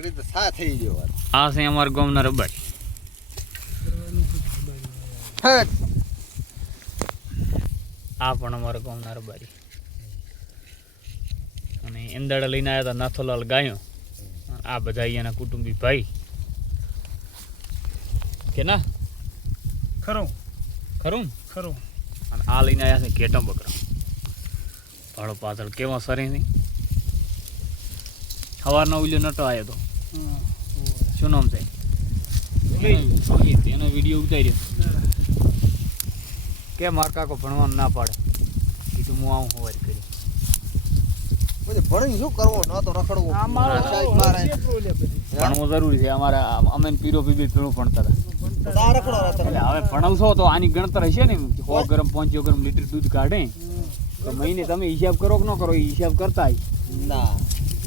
ઘડી તો સા થઈ ગયો આ છે અમારા ગામના રબારી આ પણ અમારા ગામના રબારી અને એંદાડા લઈને આવ્યા હતા નાથોલાલ ગાયો આ બધા અહીંયાના કુટુંબી ભાઈ કે ના ખરું ખરું ખરું અને આ લઈને આવ્યા છે ઘેટા બકરા ભાડો પાછળ કેવા સરે નહીં સવારનો ઉલ્યો નટો આવ્યો તો શું નામ છે એનો વિડીયો ઉતાર્યો કે માર કાકો ભણવાનું ના પાડે કીધું હું આવું હોવાજ કરી પછી ભણી શું કરવો ન તો રખડવું ભણવું જરૂરી છે અમારે અમે પીરો પીબી પીળું ભણતા હતા રખડો એટલે હવે ભણવશો તો આની ગણતર હશે ને 100 ગ્રામ 500 ગ્રામ લીટર દૂધ કાઢે તો મહિને તમે હિસાબ કરો કે ન કરો એ હિસાબ કરતા ના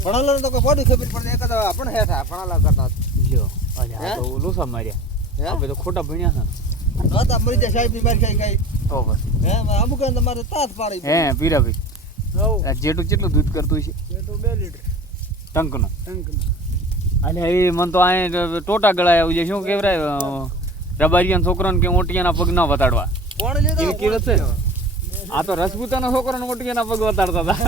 ભણાલો તો કોઈ બોડી ખબર પડે એક આપણે હેઠા ભણાલા કરતા લ્યો અરે આ તો લોસા માર્યા આપણે તો ખોટા ભણ્યા છે નતા મરી જાય સાહેબ ની માર ખાઈ ખાઈ તો બસ હે અમુક ને તમારે તાત પાડી હે પીરાભાઈ જેટલું કેટલું દૂધ કરતું છે જેટલું 2 લીટર ટંકનું ટંકનું અલે એ મન તો આ ટોટા ગળાયા છે શું કહેવાય રબારિયાના છોકરાને કે ઓટિયાના પગ ના વતાડવા કોણ લેતો એવી કહેવત છે આ તો રસપૂતાના છોકરાને ઓટિયાના પગ વતાડતા હતા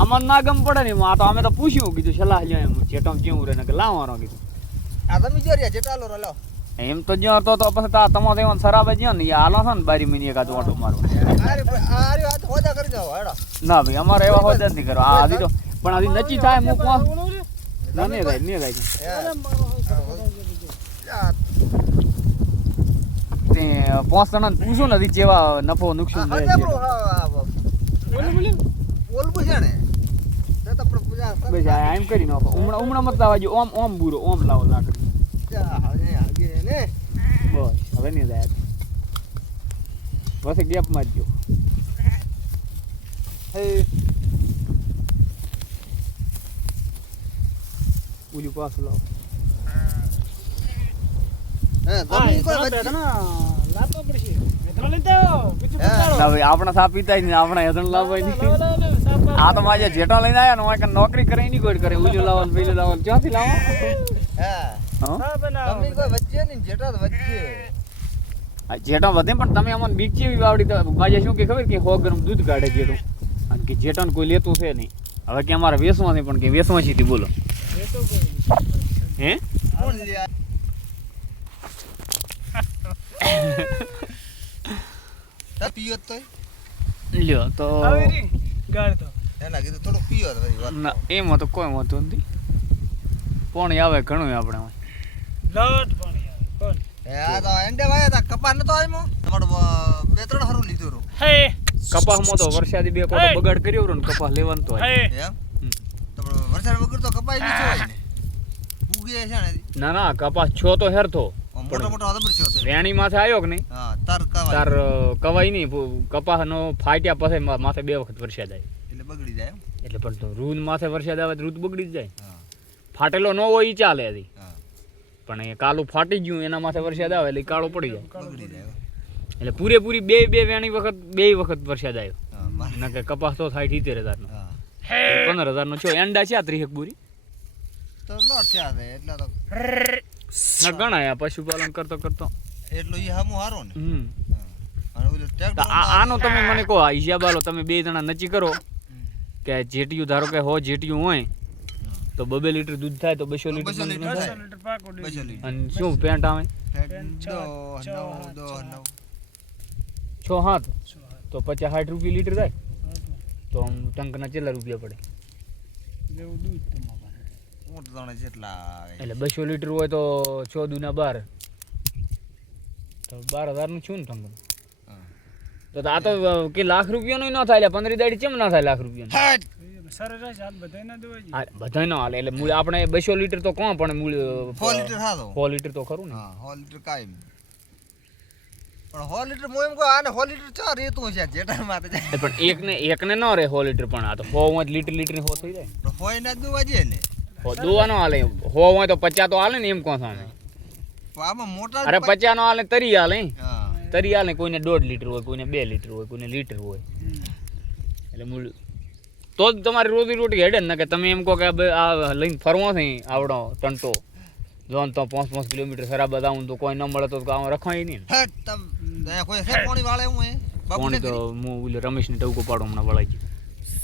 આમાં ના ગમ પડે ને આ તો અમે તો પૂછ્યું કીધું સલાહ લ્યો એમ જેટમ કેવું રહે ને કે લાવવાનો કીધું આ તમે જો રહ્યા જેટાલો લો એમ તો જ્યાં તો પછી તા તમારે એવા સરાબે જ્યાં ને હાલો છે ને બારી મહિને એકાદ ઓટો મારો આરે આ તો હોદા કરી જાવ હેડો ના ભાઈ અમારે એવા હોદા જ નહીં કરવા આ આધી તો પણ આધી નચી થાય મૂકવા ના નહીં ગાય તે 5 જણાને પૂછો ને જેવા નફો નુકસાન થાય છે બોલવું છે ને તો પૂજા બસ આ એમ કરી નાખો ઉમણા મત લાવવા જો ઓમ બુરો ઓમ લાવો લાકડી ને બસ હવે નહીં જાય બસ ગેપ મારજો હે ઉલી પાછું લાવો હે તમે કોઈ વચ્ચે લાપા પડશે મેતરા લઈ જાઓ બીજું ના ભાઈ આપણા સા પીતા જ નહીં આપણા હેદણ લાવવા નહીં આ તો મારે જેટા લઈને આવ્યા ને નોકરી કરે એની કોઈ કરે ઉલ્યું લાવવાનું પેલું લાવવાનું ક્યાંથી લાવો હે હા તમે કોઈ વચ્ચે નહીં જેટા વચ્ચે જેટા વધે પણ તમે અમને બીક જેવી વાવડી તો માજે શું કે ખબર કે 100 ગ્રામ દૂધ કાઢે જેટલું અને કે જેટાને કોઈ લેતું છે નહીં હવે કે અમારે વેસવા નહીં પણ કે વેસવા સીધી બોલો હે કોણ લે તા પીયો તો લ્યો તો આવેરી ગાડ તો એના કીધું થોડું પીયો તો વાત ના એમાં તો કોઈ હોતું નથી પાણી આવે ઘણું આપણે લટ પાણી આવે કોણ એ આ તો એંડે વાયા તા કપા નતો આયમો તમારો 2-3 હરું લીધું રો હે કપાસમાં તો વરસાદી બે કોટો બગાડ કર્યો ને કપાસ લેવાનું તો હે એમ તમારો વરસાદ વગર તો કપાઈ લીધો હોય ને ઉગે છે ને ના ના કપાસ છો તો હેરતો મોટો મોટો અદબર છે તો વેણી માથે આવ્યો કે નહીં હા તાર કવાય તાર કવાય નહીં કપાસનો ફાટ્યા પછી માથે 2 વખત વરસાદ આવે એટલે બગડી જાય એટલે પણ તો રૂન માથે વરસાદ આવે તો રૂત બગડી જ જાય હા ફાટેલો ન હોય ઈ ચાલે હજી હા પણ એ કાલું ફાટી ગયું એના માથે વરસાદ આવે એટલે કાળો પડી જાય બગડી જાય એટલે પૂરેપૂરી બે વેણી વખત 2 વખત વરસાદ આવ્યો હા ના કે કપાસ તો થાય 70,000 નો હા 15,000 નો છો એંડા છે 30 પૂરી તો લોટ છે આ એટલે તો ના ગણાય આ પશુપાલન કરતો એટલો ઈ હામો હારો ને અને ઓલો તો ટ્રેક્ટર આનો તમે મને કહો આ હિસાબ આલો તમે 2 જણા નક્કી કરો કે જેટીયુ ધારો કે 100 જેટીયુ હોય તો 2 લીટર દૂધ થાય તો 200 લીટર 200 લીટર થાય. 200 લીટર પાકો દે અને શું પેન્ટ આવે 6 7 તો 50-60 રૂપિયા લીટર થાય તો આમ ટંકના કેટલા રૂપિયા પડે જેવું દૂધ તમારા ઊંટ દાણે જેટલા આવે એટલે 200 લીટર હોય તો 6 દુના 12 તો 12,000 નું છું ને ટંકનું તો આ તો કે લાખ રૂપિયાનું ન થાય એટલે 15 દાડી કેમ ના થાય લાખ રૂપિયાનું સરેરાશ હાલ બધાય ના દેવાય હા બધાય ન હાલે એટલે મૂળ આપણે 200 લીટર તો કોણ પણ મૂળ 4 લીટર થાતો 100 લીટર તો ખરું ને હા 100 લીટર કાયમ પણ 100 લીટર મોય એમ કહો આને 100 લીટર ચા રેતું છે જેટા માથે જાય પણ એકને ન રહે 100 લીટર પણ આ તો 100 લીટર હો થઈ જાય તો હોય ના દુવા જે ને દોવાનો હાલે 100 હોય તો 50 તો હાલે ને એમ કોણ સામે આમાં મોટા અરે 50 નો હાલે તરી હાલે હા તરી હાલે કોઈને 1.5 લીટર હોય કોઈને 2 લીટર હોય કોઈને લીટર હોય એટલે મૂળ તો જ તમારી રોજી રોટી હેડે ને કે તમે એમ કહો કે આ લઈને ફરવો છે આવડો ટંટો જોન તો 5 કિલોમીટર ખરાબ બતાવું તો કોઈ ન મળે તો આમ રખાય નહીં હે તમ ત્યાં કોઈ છે પાણી વાળે હું એ કોણ તો હું ઓલે રમેશને ટવકો પાડો હમણાં વળાઈ ગયું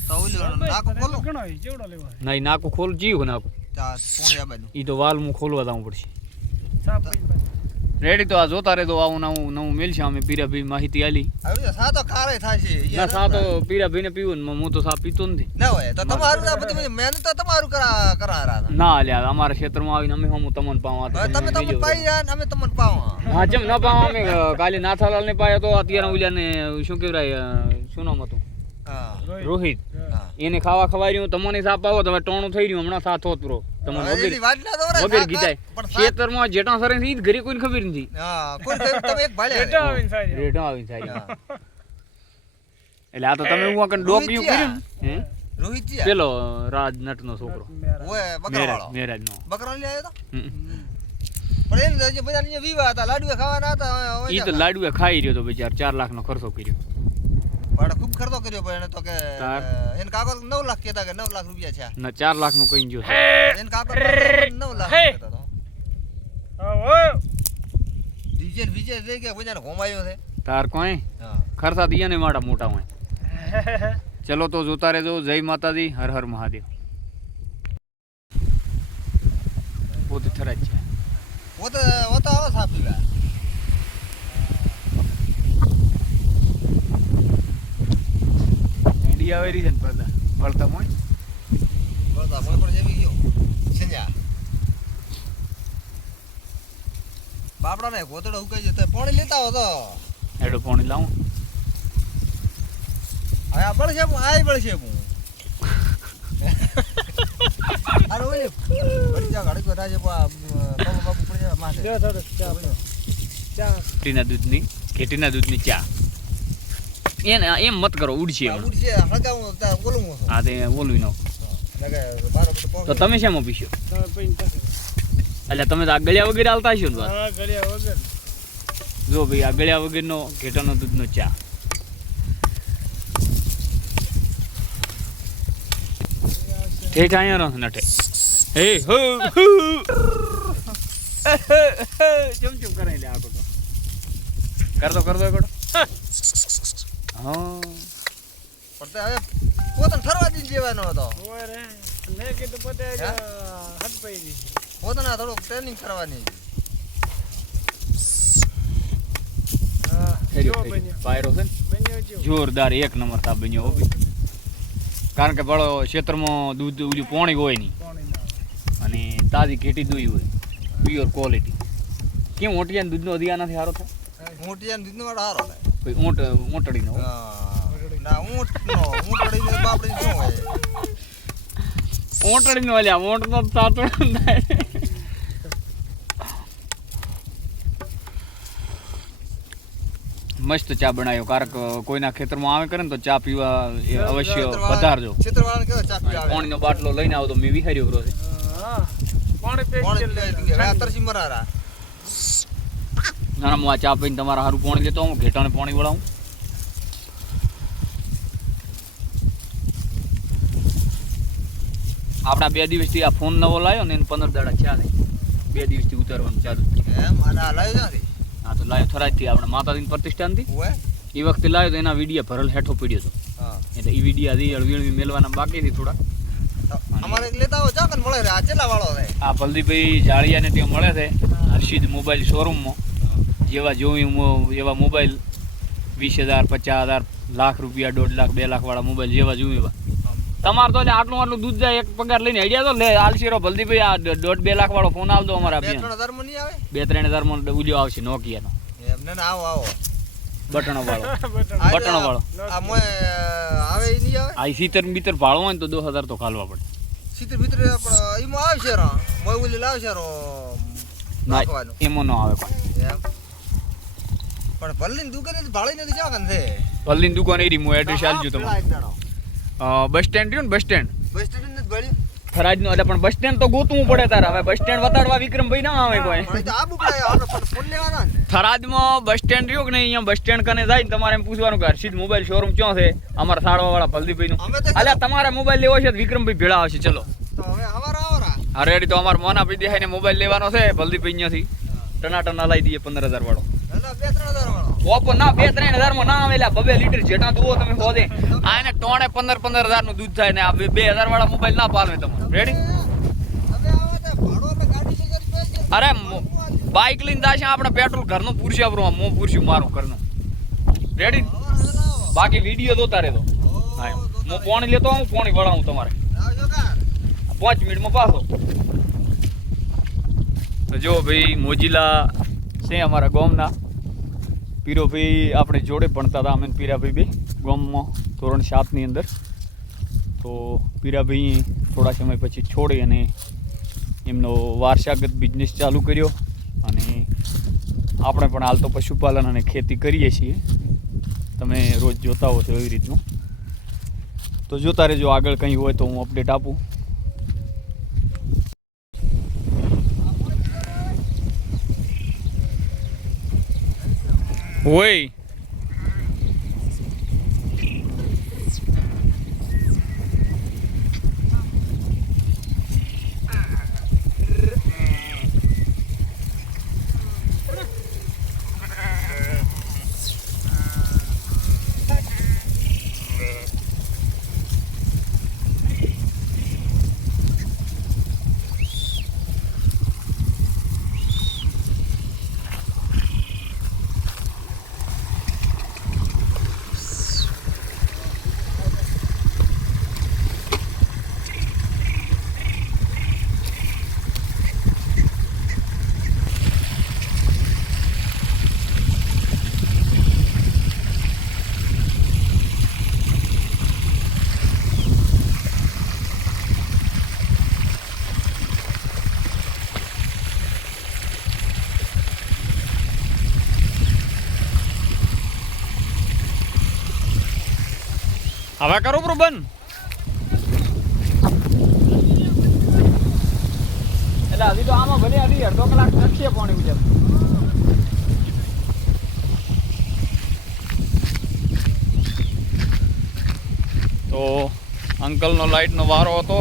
તો ઓલી નાકો ખોલો ઘણો હોય, જેવડો લેવો હોય. નહીં નાકું ખોલ જીવ નાકું તા પાણી આ બાજુ એ તો વાલ હું ખોલવા દાવું પડશે સાપ પડી બાજુ. રેડી તો આ જોતા રહેતો આવું નવું મેલશે અમે પીરાભાઈ માહિતી આલી હવે સાતો કારે થાય છે ના સા તો પીરાભાઈને પીવું ને હું તો સા પીતો નથી ના હોય તો તમારું આ બધી મહેનત તો તમારું કરારા ના અલ્યા અમારા ક્ષેત્રમાં આવીને અમે હું તમને પાવા તમે તમને પાઈ જાય ને અમે તમને પાવા હા જેમ ન પાવા અમે કાલે નાથાલાલ ને પાયા તો અત્યારે ઓલ્યા ને શું કહેવાય શું નામ હતું હા રોહિત હા એને ખાવા ખવાર્યું તમને સાપ આવો તમે ટોણું થઈ રહ્યું હમણાં સાથ હોત પ્રો તમને હવે એની વાત ના દોરાય, વગેરે ખા, ગીતાય પણ સાત- ખેતરમાં જેટા સરે ઈ જ ઘરે કોઈને ખબર નથી હા કોઈ કહ્યું તમે એક ભાળ્યા રેટા આવીને સારી. રેટો આવી સારી હા. એટલે આ તો તમે હું આકન ડોક્યું કર્યું ને હે રોહિત જી પેલો રાજનટ નો છોકરો મેરા. ઓય બકરા વાળો મેરાજ નો બકરા લઈ આવ્યો તો પણ એને જે બધા અહીંયા વિવાહ હતા લાડવા ખાવાના હતા હવે ઈ તો લાડુએ ખાઈ રહ્યો તો બિચાર 4 લાખ નો ખર્ચો કર્યો પણ ખૂબ ખર્ચો કર્યો પણ એને તો કે તાર? એને કાકો 9 લાખ કહેતા કે 9 લાખ રૂપિયા છે ના 4 લાખ નું કઈ ગયો છે એને કાકો 9 લાખ કહેતા તો હા, હોય. ડીજે બીજે લઈ ગયા કોઈને ઘોમાયો છે તાર કોઈ હા ખર્ચા દિયા ને માડા મોટા હોય ચલો તો જોતા રહેજો જય માતાજી હર હર મહાદેવ પોતે થરાજ છે वो तो आवाज આપી ગયા ઇન્ડિયા વેરી છે ને પડતા મોય બોલતા મોય પર જેવી ગયો સંજા બાપડા ને ગોતડો ઉકાઈ જતો પાણી લેતા હો તો એડો પાણી લાવું હવે આ બળશે હું આય બળશે હું અરે ઓલે બળી જા ગાડી કોતા છે બાબુ બાબુ પડી જાય માથે લ્યો થોડુંક ચા પીઓ. ચા. ઘેટીના દૂધની ચા એને એમ મત કરો ઉડશે આ હમણાં. ઉડ છે હળગાવું તા બોલું હું હા તે બોલવી ન લગે બારો બધું તો તમે શેમાં પીશો તમે પીને થશે. એટલે તમે તો આ ગળ્યા વગેરે આવતા હશો ને બસ. હા, ઘડિયા વગર. જો ભાઈ આ ગળ્યા વગરનો ઘેટાનો દૂધનો ચા ઠેઠ અહીંયા રહો નઠે હે હો ચમ ચમ કરે લે આકો તો કરતો એકડો હા પડતે હવે પોતાને ઠરવા દીન જેવાનો હતો હોય રે. મેં કીધું પોતે જ હે? હાથ પાઈ દીધી. પોતાને થોડુંક ટ્રેનિંગ કરવાની હા, હેરી જો બન્યો. પાયરો છે ને બન્યો જો. જોરદાર એક નંબર સાબ બન્યો હો ભાઈ કારણ કે બળો ક્ષેત્રમાં દૂધ ઓલું પોણી હોય નહીં પાણી ના આવે. અને તાજી ઘેટી દૂધ હોય પ્યોર ક્વોલિટી કેમ ઓટિયાના દૂધનો અધિકાર નથી સારો થાય મોટિયાને દૂધનો વાળો હારો થાય કોઈ ઊંટડીનો હોય. ના ઊંટડીને બાપડી શું હોય ઊંટડીનો અલ્યા ઊંટનો સાતો થાય મસ્ત ચા બનાવ્યો કારણ કે કોઈના ખેતરમાં આવે કરે ને તો ચા પીવા એ અવશ્ય પધારજો ચિત્રવાળાને કેવો ચા પીવા આવે પાણીનો બાટલો લઈને આવો તો મેં વિહાર્યો ખરો છે હા, પાણી પી પાણી પીવા તું હવે આ તરસી મરારા ના હું આ ચા પીને તમારા સારું પાણી લેતો હું ઘેટાને પાણી વળાવું આપણા 2 દિવસથી આ ફોન નવો લાવ્યો ને એને 15 દાડા થયા નહીં 2 દિવસથી ઉતારવાનું ચાલુ એમ અને આ લઈ જાતી હા તો લાવ્યો થરાજથી આપણે માતાજીની પ્રતિષ્ઠાનથી હોય એ વખતે લાવ્યો તો એના વિડીયા ભરલ હેઠો પડ્યો હતો હા એટલે એ વિડીયા હજી અળવીણવી મેળવાના બાકી હતી થોડા તો અમારે એક લેતા આવો ચાકન મળે રે આ ચેલા વાળો છે આ બલદીભાઈ જાળિયાને ત્યાં મળે છે હર્ષિદ મોબાઈલ શોરૂમમાં જેવા જોયું એવા મોબાઈલ 20,000 50,000 લાખ રૂપિયા 1.5 લાખ 2 લાખ વાળા મોબાઈલ જેવા જોયું એવા તમારે તો એટલે આટલું દૂધ જાય એક પગાર લઈને આઈડિયા તો લે આલશીરો બલદીભાઈ આ 1.5-2 લાખ વાળો ફોન આવતો અમારા 2-3 માં નહીં આવે 2-3 માં ઉલ્યો આવશે નોકિયાનો એમ ને આવો આવો બટણો વાળો બટન. બટણો વાળો આ મોય આવે ઈ નહીં આવે આ સીતર બીતર ભાળવો હોય ને તો 2,000 તો ખાલવા પડે સીતર ભીતર પણ ઈમાં આવશે રો મોય ઓલી લાવશે રો નાખવાનું એમાં ન આવે કોઈ એમ પણ ભલ્લીની દુકાને ભાળી નથી ચાકન છે ભલ્લીની દુકાન એરી હું એડ્રેસ આલજો પેલા તમને એક દાડો બસ સ્ટેન્ડ રહ્યું ને બસ સ્ટેન્ડ બસ સ્ટેન્ડ નથી ભાળ્યું થરાદનો એટલે પણ બસ સ્ટેન્ડ તો ગોતવું પડે તારે. હવે બસ સ્ટેન્ડ વતાડવા વિક્રમભાઈ ના આવે કોઈ. પણ એ તો આબુ પડે આપણે પણ ફોન લેવાના ને. થરાદમાં બસ સ્ટેન્ડ રહ્યો કે નહીં, અહીંયા બસ સ્ટેન્ડ કને જાય ને તમારે એમ પૂછવાનું કે હર્ષિદ મોબાઈલ શોરૂમ ક્યાં છે, અમારા સાડવા વાળા ભલદીભાઈનું. અમે તો અલ્યા તમારે મોબાઈલ લેવો છે તો વિક્રમભાઈ ભેળા આવશે. ચલો તો હવે હવારા હા રેડી. તો અમારા મોના પી દેખાઈને મોબાઈલ લેવાનો છે ભલદીભાઈ અહીંયાથી. ટનાટના લાવી દઈએ 15,000 વાળો. એટલે 2-3 હજાર વાળો. ઓપો ના 2-3 હજારમાં ના આવે. એટલે 2 લીટર જેટા દુઓ તમે હોદે આ એને ટોણે 15,000 નું દૂધ થાય ને આ 2,000 વાળા મોબાઈલ ના પાલવે તમારે. રેડી? હવે આવા તે ભાડો એટલે ગાડી છે કે સ્પેશિયલ. અરે બાઇક લઈને દાશે આપણે પેટ્રોલ ઘરનું પૂરશે આપણું, હું પૂરશું મારું ઘરનું. રેડી? બાકી વિડીયો જોતા રહેતો. હા હું પાણી લેતો હું પાણી વળાવું તમારે આવજો કાર. 5 મિનિટમાં પાછો. તો જો ભાઈ મોજીલા છે અમારા ગામના પીરોભાઈ આપણે જોડે ભણતા હતા અમે પીરાભાઈ બે ગામમાં ધોરણ 7 ની અંદર. તો પીરાભાઈ થોડા સમય પછી છોડી અને એમનો વારસાગત બિઝનેસ ચાલુ કર્યો અને આપણે પણ હાલ તો પશુપાલન અને ખેતી કરીએ છીએ. તમે રોજ જોતા હો છો એવી રીતનું. તો જોતા રહેજો, આગળ કંઈ હોય તો હું અપડેટ આપું. ઓય હવે કરો બ્રો બંધ. એટલે હજી તો આમાં ભલે હજી અડધો કલાક નખશે પાણી મુજબ. તો અંકલનો લાઇટનો વારો હતો,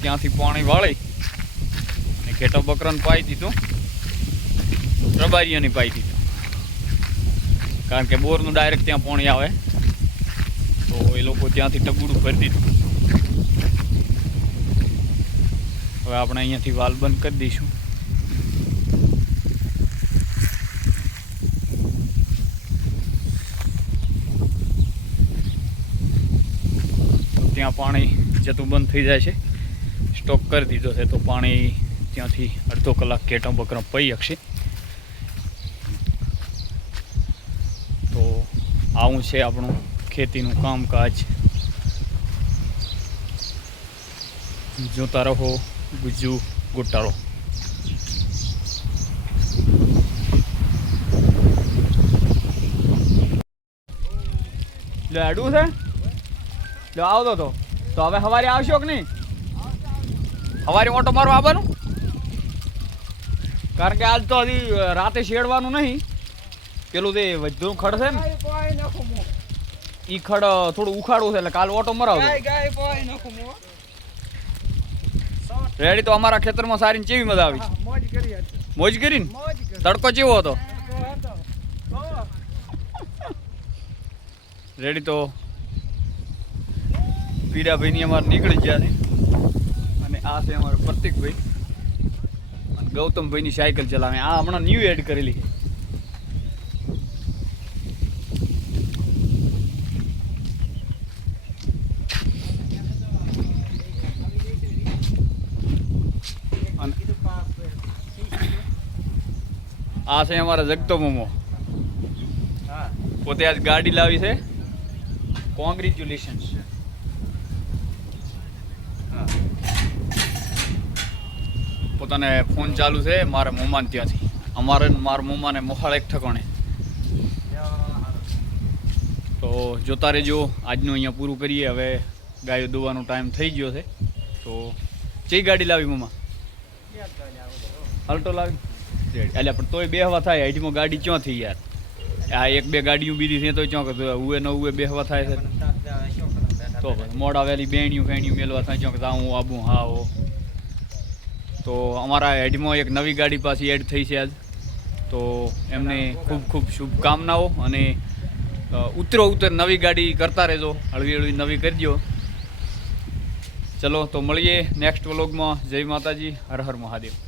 ત્યાંથી પાણી વાળી અને ઘેટા બકરાને પાઈ દીધું, રબારીઓની પાઈ દીધું, કારણ કે બોરનું ડાયરેક્ટ ત્યાં પાણી આવે તો એ લોકો ત્યાંથી ટબુડું ભરી દીધું. હવે આપણે અહીંયાથી વાલ બંધ કરી દઈશું. ત્યાં પાણી જતું બંધ થઈ જાય છે, સ્ટોક કરી દીધો છે તો પાણી ત્યાંથી અડધો કલાક ઘેટા બકરા પી શકશે. તો આવું છે આપણું ખેતીનું કામકાજ. જોતા રહો ગુજ્જુ ગોટાળો. લે આડું છે લે આવતો તો હવે સવારે આવશો કે નહીં? સવારે ઓટો મારવા આવવાનું, કારણ કે આજ તો હજી રાતે શેડવાનું નહીં. પેલું તે વધુ ખડ છે ને ઈ ખડ થોડું ઉખાડવું છે એટલે કાલ ઓટો મરાવજો. રેડી? તો અમારા ખેતરમાં સારી કેવી મજા આવી? મોજ કરીને? તડકો કેવો હતો? રેડી? તો પીડાભાઈની અમારે નીકળી ગયા છે અને આ છે અમારા પ્રતિકભાઈ અને ગૌતમભાઈની સાયકલ ચલાવે. આ હમણાં ન્યૂ એડ કરેલી. આ છે અમારા જગતો મોમો, પોતે આજ ગાડી લાવી છે. કોંગ્રેચ્યુલેશન્સ. પોતાને ફોન ચાલુ છે મારા મોમાને ત્યાંથી. મારા મોમાને મોહાળ એક ઠકાણે. તો જોતા રહેજો. આજનું અહીંયા પૂરું કરીએ. હવે ગાયો દોવાનો ટાઈમ થઈ ગયો છે તો ચઈ ગાડી લાવી મમ્મા અલ્ટો લાવી એટલે પણ તોય બેહવા થાય હાઈટમાં ગાડી ક્યાં થઈ યાર આ એક બે ગાડીઓ બીજી છે તો ચોંક ઉએ ન ઉએ બેહવા થાય છે તો મોડા વહેલી બેણીયું ફેણીયું મેલવા થાય ચોંક જાઉં આબું હા હો તો અમારા હેડમાં એક નવી ગાડી પાછી એડ થઈ છે આજ તો એમને ખૂબ ખૂબ શુભકામનાઓ અને ઉત્તર નવી ગાડી કરતા રહેજો હળવી હળવી નવી કરજો ચલો તો મળીએ નેક્સ્ટ વ્લોગમાં જય માતાજી હર હર મહાદેવ